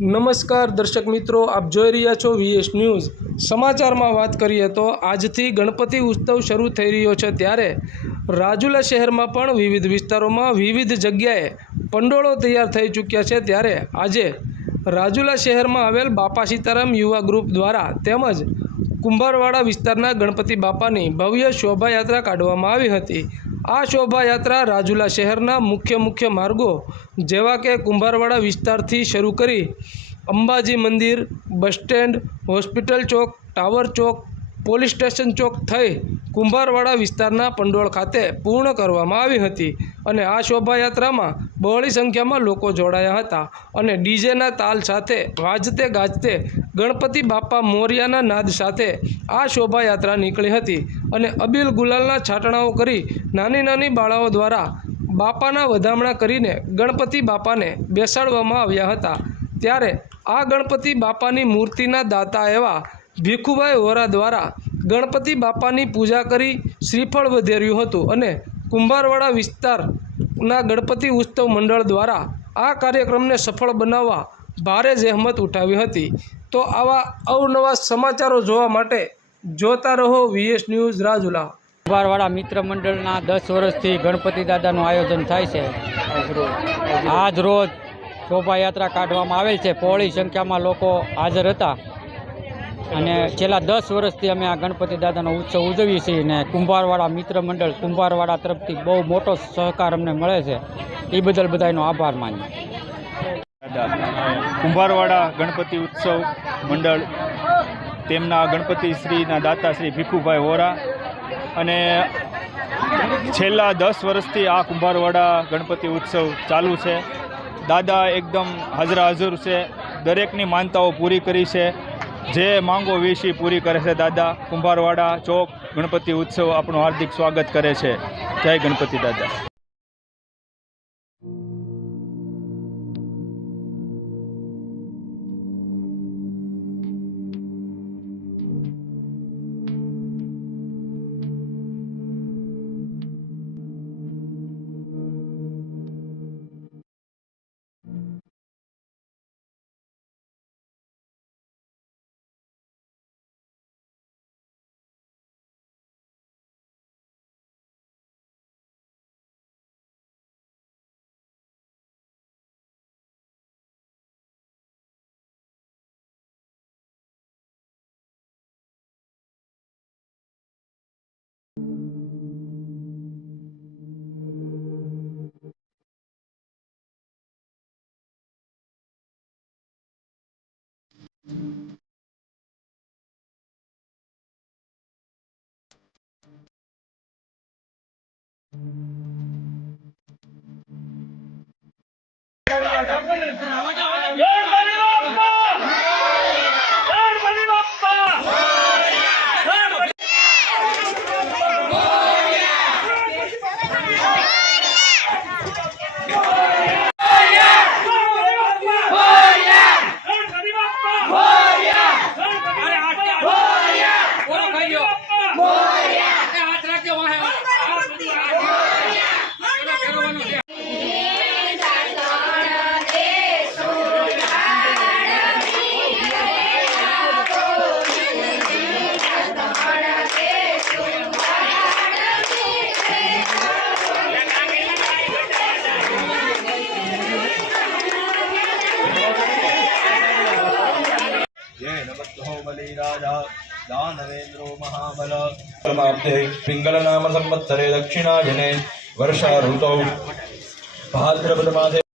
નમસ્કાર દર્શક મિત્રો, આપ જોઈ રહ્યા છો વીએસ ન્યૂઝ। સમાચારમાં વાત કરીએ તો આજથી ગણપતિ ઉત્સવ શરૂ થઈ રહ્યો છે, ત્યારે રાજુલા શહેરમાં પણ વિવિધ વિસ્તારોમાં વિવિધ જગ્યાએ પંડોળો તૈયાર થઈ ચૂક્યા છે। ત્યારે આજે રાજુલા શહેરમાં આવેલ બાપા સીતારામ યુવા ગ્રુપ દ્વારા તેમજ કુંભારવાડા વિસ્તારના ગણપતિ બાપાની ભવ્ય શોભાયાત્રા કાઢવામાં આવી હતી। આ શોભાયાત્રા રાજુલા શહેરના મુખ્ય માર્ગો જેવા કે કુંભારવાડા વિસ્તારથી શરૂ કરી અંબાજી મંદિર, બસ સ્ટેન્ડ, હોસ્પિટલ ચોક, ટાવર ચોક, પોલીસ સ્ટેશન ચોક થઈ કુંભારવાડા વિસ્તારના પંડોળ ખાતે પૂર્ણ કરવામાં આવી હતી અને આ શોભાયાત્રામાં બહોળી સંખ્યામાં લોકો જોડાયા હતા અને ડીજેના તાલ સાથે વાજતે ગાજતે ગણપતિ બાપા મોરિયાના નાદ સાથે આ શોભાયાત્રા નીકળી હતી અને અબીલ ગુલાલના છાંટણાઓ કરી નાની બાળાઓ દ્વારા બાપાના વધામણા કરીને ગણપતિ બાપાને બેસાડવામાં આવ્યા હતા। ત્યારે આ ગણપતિ બાપાની મૂર્તિના દાતા એવા ભીખુભાઈ વોરા દ્વારા ગણપતિ બાપાની પૂજા કરી શ્રીફળ વધેર્યું હતું અને કુંભારવાડા વિસ્તારના ગણપતિ ઉત્સવ મંડળ દ્વારા આ કાર્યક્રમને સફળ બનાવવા ભારે જહેમત ઉઠાવી હતી। તો આવા અવનવા સમાચારો જોવા માટે જોતા રહો વીએસ ન્યૂઝ રાજુલા। કુંભારવાડા મિત્ર મંડળના 10 વર્ષથી ગણપતિ દાદાનું આયોજન થાય છે। આજ રોજ શોભાયાત્રા કાઢવામાં આવેલ છે। પહોળી સંખ્યામાં લોકો હાજર હતા અને છેલ્લા 10 વર્ષથી અમે આ ગણપતિ દાદાનો ઉત્સવ ઉજવીએ છીએ અને કુંભારવાડા મિત્ર મંડળ કુંભારવાડા તરફથી બહુ મોટો સહકાર અમને મળે છે, એ બદલ બધાનો આભાર માનીએ। કુંભારવાડા ગણપતિ ઉત્સવ મંડળ તેમના ગણપતિ શ્રીના દાતા શ્રી ભીખુભાઈ વોરા અને છેલ્લા 10 વર્ષથી આ કુંભારવાડા ગણપતિ ઉત્સવ ચાલુ છે। દાદા એકદમ હાજર છે, દરેકની માનતાઓ પૂરી કરી છે, જે માંગો વિશે પૂરી કરે છે। દાદા કુંભારવાડા ચોક ગણપતિ ઉત્સવ આપણું હાર્દિક સ્વાગત કરે છે। જય ગણપતિ દાદા। दानवेन्द्रो महाबल पिंगल नाम संवत्सरे दक्षिणायने वर्षा ऋतौ भाद्रपद मासे